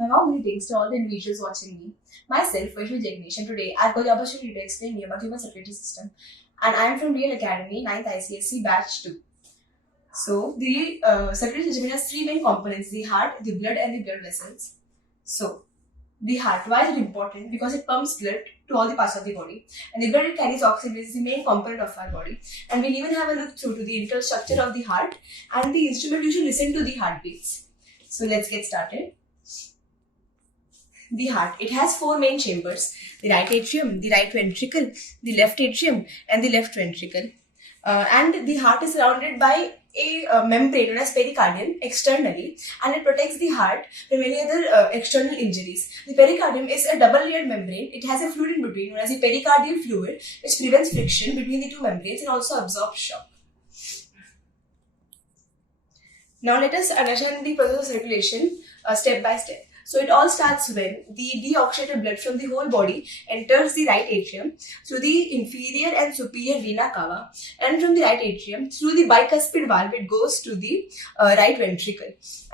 My warm greetings to all the individuals watching me. Myself, Vaishnavi Jayganesh, and today I've got the opportunity to explain you about human circulatory system. And I'm from Real Academy, 9th ICSE Batch 2. So, the circulatory system has three main components: the heart, the blood, and the blood vessels. So, the heart, why is it important? Because it pumps blood to all the parts of the body, and the blood it carries oxygen, which is the main component of our body. And we'll even have a look through to the internal structure of the heart and the instrument you should listen to the heartbeats. So let's get started. The heart, it has four main chambers: the right atrium, the right ventricle, the left atrium, and the left ventricle. And the heart is surrounded by a membrane known as pericardium externally, and it protects the heart from any other external injuries. The pericardium is a double-layered membrane. It has a fluid in between known as the pericardial fluid, which prevents friction between the two membranes and also absorbs shock. Now let us understand the process of circulation step by step. So it all starts when the deoxygenated blood from the whole body enters the right atrium through the inferior and superior vena cava, and from the right atrium through the bicuspid valve it goes to the right ventricle,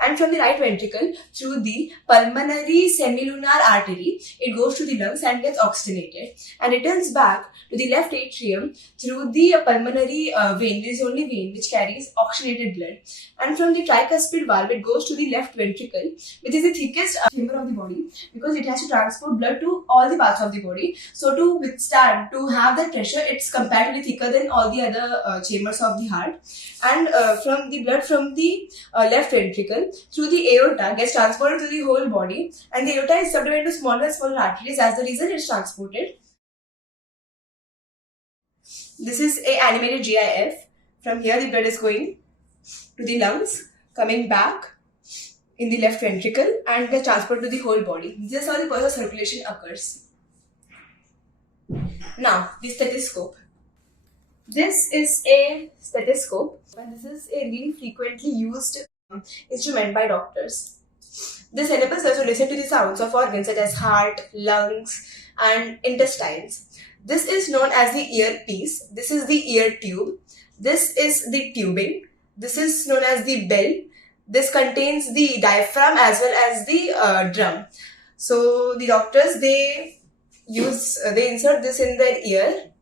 and from the right ventricle through the pulmonary semilunar artery it goes to the lungs and gets oxygenated, and returns back to the left atrium through the pulmonary vein. This is the only vein which carries oxygenated blood, and from the tricuspid valve it goes to the left ventricle, which is the thickest chamber of the body, because it has to transport blood to all the parts of the body. So to have that pressure, it's comparatively thicker than all the other chambers of the heart. And from the blood from the left ventricle through the aorta gets transported to the whole body, and the aorta is subdivided into smaller and smaller arteries as the reason it's transported. This is a animated GIF. From here the blood is going to the lungs, coming back in the left ventricle, and gets transported to the whole body. This is how the process of circulation occurs. Now, the stethoscope. This is a stethoscope, and this is a really frequently used instrument by doctors. This enables us to listen to the sounds of organs such as heart, lungs, and intestines. This is known as the earpiece. This is the ear tube. This is the tubing. This is known as the bell. This contains the diaphragm as well as the drum. So the doctors, they insert this in their ear,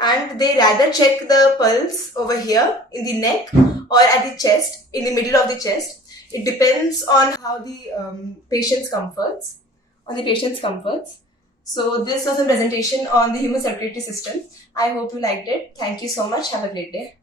and they rather check the pulse over here in the neck or at the chest, in the middle of the chest. It depends on how the patient's comforts. So this was a presentation on the human circulatory system. I hope you liked it. Thank you so much. Have a great day.